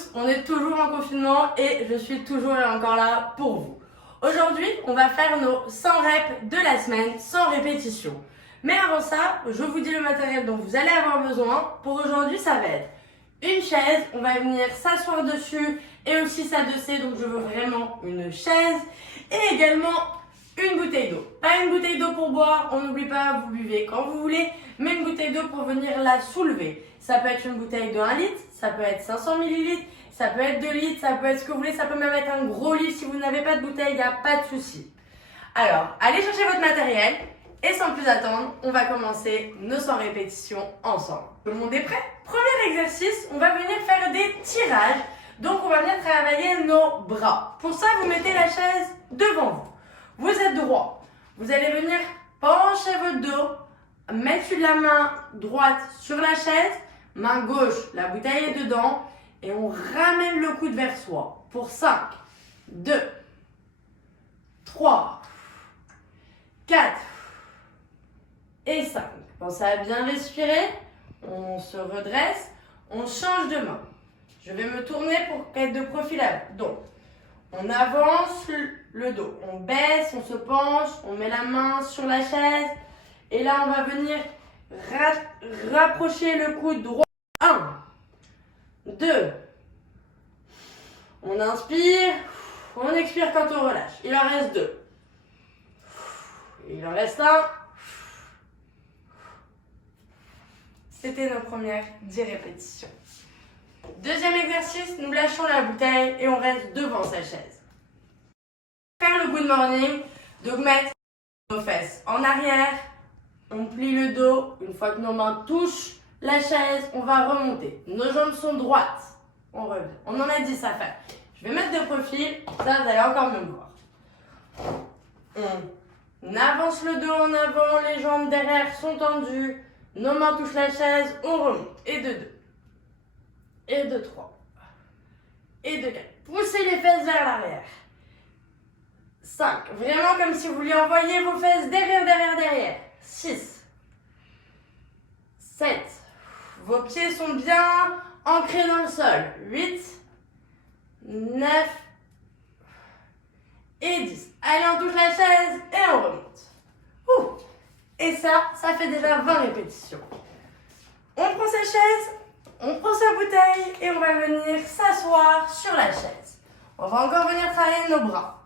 tous, on est toujours en confinement et je suis toujours et encore là pour vous. Aujourd'hui, on va faire nos 100 reps de la semaine sans répétition. Mais avant ça, je vous dis le matériel dont vous allez avoir besoin. Pour aujourd'hui, ça va être une chaise, on va venir s'asseoir dessus et aussi s'adosser, donc je veux vraiment une chaise. Et également une bouteille d'eau. Pas une bouteille d'eau pour boire, on n'oublie pas, vous buvez quand vous voulez, mais une bouteille d'eau pour venir la soulever. Ça peut être une bouteille de 1 litre, ça peut être 500 millilitres, ça peut être 2 litres, ça peut être ce que vous voulez, ça peut même être un gros litre. Si vous n'avez pas de bouteille, il n'y a pas de souci. Alors, allez chercher votre matériel et sans plus attendre, on va commencer nos 100 répétitions ensemble. Tout le monde est prêt? Premier exercice, on va venir faire des tirages. Donc, on va venir travailler nos bras. Pour ça, vous mettez la chaise devant vous. Vous êtes droit. Vous allez venir pencher votre dos, mettre la main droite sur la chaise, main gauche, la bouteille est dedans, et on ramène le coude vers soi. Pour 5, 2, 3, 4 et 5. Pensez à bien respirer. On se redresse. On change de main. Je vais me tourner pour être de profil à vous. Donc, on avance le dos. On baisse, on se penche, on met la main sur la chaise. Et là, on va venir rapprocher le coude droit. 1, 2. On inspire. On expire quand on relâche. Il en reste 2. Il en reste 1. C'était nos premières 10 répétitions. Deuxième exercice, nous lâchons la bouteille et on reste devant sa chaise. Faire le good morning, donc mettre nos fesses en arrière, on plie le dos, une fois que nos mains touchent la chaise, on va remonter. Nos jambes sont droites, on revient. On en a 10 à faire. Je vais mettre de profil, ça vous allez encore mieux me voir. On avance le dos en avant, les jambes derrière sont tendues, nos mains touchent la chaise, on remonte. Et de 2. Et de 3. Et de 4. Poussez les fesses vers l'arrière. 5. Vraiment comme si vous vouliez envoyer vos fesses derrière. 6. 7. Vos pieds sont bien ancrés dans le sol. 8. 9. Et 10. Allez, on touche la chaise et on remonte. Ouh. Et ça fait déjà 20 répétitions. On prend sa chaise, on prend sa bouteille et on va venir s'asseoir sur la chaise. On va encore venir travailler nos bras.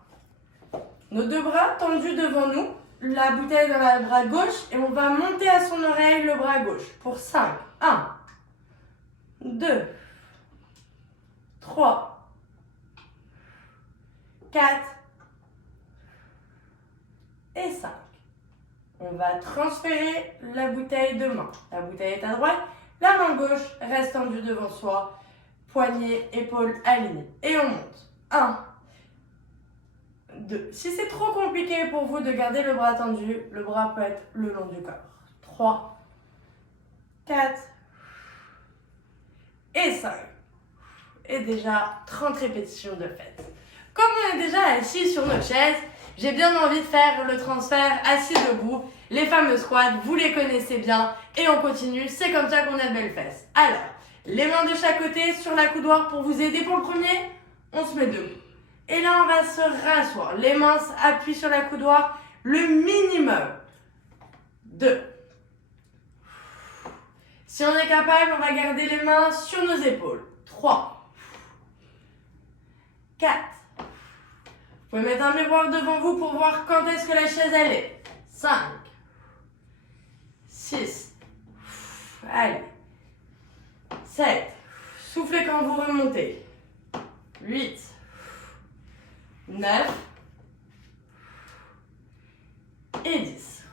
Nos 2 bras tendus devant nous, la bouteille dans le bras gauche et on va monter à son oreille le bras gauche. Pour 5. 1, 2, 3, 4 et 5. On va transférer la bouteille de main. La bouteille est à droite, la main gauche reste tendue devant soi, poignet, épaules alignées. Et on monte. 1, 2. Si c'est trop compliqué pour vous de garder le bras tendu, le bras peut être le long du corps. 3, 4 et 5. Et déjà 30 répétitions de fête. Comme on est déjà assis sur notre chaise, j'ai bien envie de faire le transfert assis debout. Les fameux squats, vous les connaissez bien. Et on continue, c'est comme ça qu'on a de belles fesses. Alors, les mains de chaque côté sur la coudoir pour vous aider pour le premier. On se met debout. Et là, on va se rasseoir. Les mains appuient sur la coudoir le minimum. 2. Si on est capable, on va garder les mains sur nos épaules. 3. 4. Vous pouvez mettre un miroir devant vous pour voir quand est-ce que la chaise elle est. 5. 6. Allez. 7. Soufflez quand vous remontez. 8. 9. Et 10.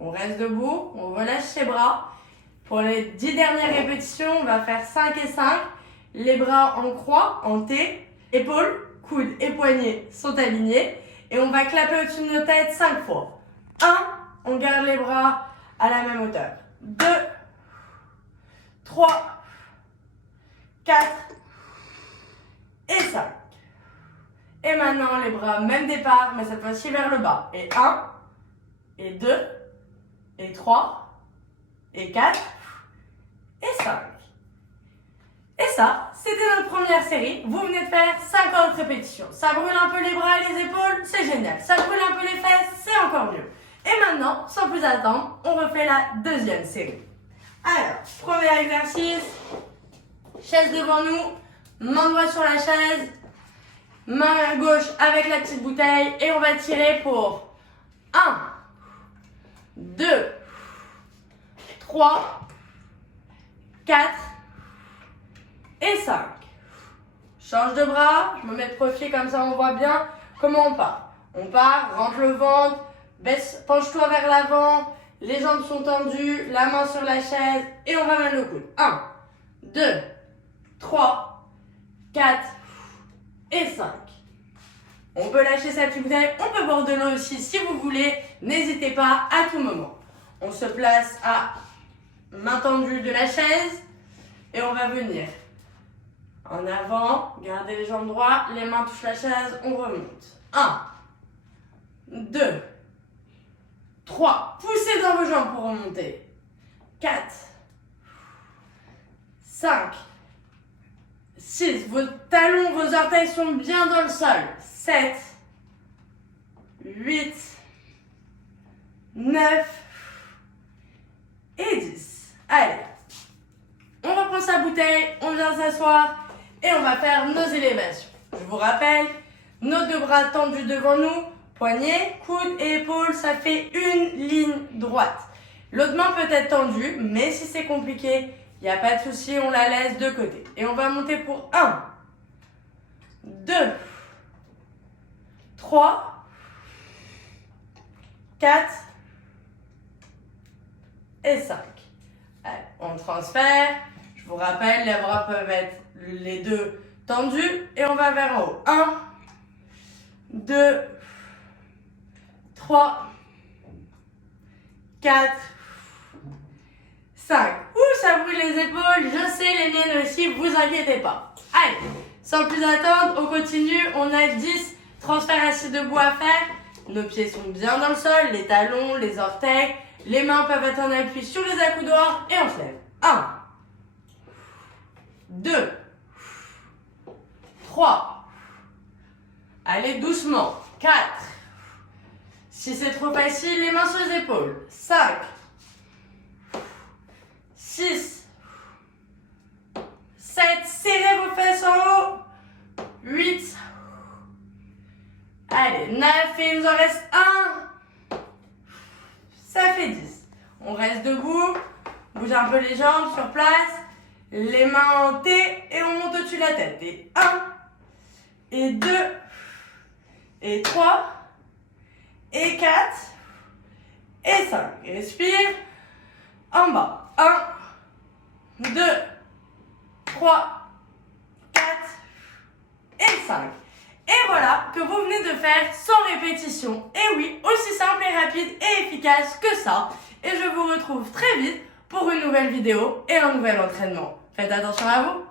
On reste debout, on relâche ses bras. Pour les 10 dernières répétitions, on va faire 5 et 5. Les bras en croix, en T. Épaules, coudes et poignets sont alignés. Et on va clapper au-dessus de nos têtes 5 fois. 1. On garde les bras à la même hauteur. 2. 3. 4. Et 5. Et maintenant, les bras, même départ, mais cette fois-ci vers le bas. Et 1. Et 2. Et 3. Et 4. Et 5. Et ça, c'était notre première série. Vous venez de faire 50 répétitions. Ça brûle un peu les bras et les épaules, c'est génial. Ça brûle un peu les fesses, c'est encore mieux. Et maintenant, sans plus attendre, on refait la deuxième série. Alors, premier exercice. Chaise devant nous, main droite sur la chaise, main gauche avec la petite bouteille et on va tirer pour 1, 2, 3, 4 et 5. Change de bras, je me mets de profil comme ça on voit bien comment on part. On part, rentre le ventre, baisse, penche-toi vers l'avant, les jambes sont tendues, la main sur la chaise et on ramène le coude. 1, 2, 3, 4 et 5. On peut lâcher sa petite bouteille, on peut boire de l'eau aussi si vous voulez, n'hésitez pas à tout moment. On se place à main tendue de la chaise et on va venir en avant, gardez les jambes droites, les mains touchent la chaise, on remonte. 1, 2, 3, poussez dans vos jambes pour remonter. 4, 5, 6, vos talons, vos orteils sont bien dans le sol. 7, 8, 9 et 10. Allez, on reprend sa bouteille, on vient s'asseoir et on va faire nos élévations. Je vous rappelle, nos deux bras tendus devant nous, poignets, coudes et épaules, ça fait une ligne droite. L'autre main peut être tendue, mais si c'est compliqué, il n'y a pas de souci, on la laisse de côté. Et on va monter pour 1, 2, 3, 4 et 5. Allez, on transfère. Je vous rappelle, les bras peuvent être les deux tendus et on va vers en haut. 1, 2, 3, 4, 5. Ouh, ça brûle les épaules, je sais, les miennes aussi, vous inquiétez pas. Allez, sans plus attendre, on continue. On a 10 transferts assis debout à faire. Nos pieds sont bien dans le sol, les talons, les orteils. Les mains peuvent être en appui sur les accoudoirs et on se lève. 1, 2, 3. Allez, doucement. 4. Si c'est trop facile, les mains sur les épaules. 5. 6, 7, serrez vos fesses en haut. 8, allez, 9 et il nous en reste 1. Ça fait 10. On reste debout, bouge un peu les jambes sur place, les mains en T et on monte au-dessus de la tête. Et 1, et 2, et 3, et 4, et 5. Respire en bas. 1, 2, 3, 4 et 5. Et voilà que vous venez de faire 100 répétitions. Et oui, aussi simple et rapide et efficace que ça. Et je vous retrouve très vite pour une nouvelle vidéo et un nouvel entraînement. Faites attention à vous.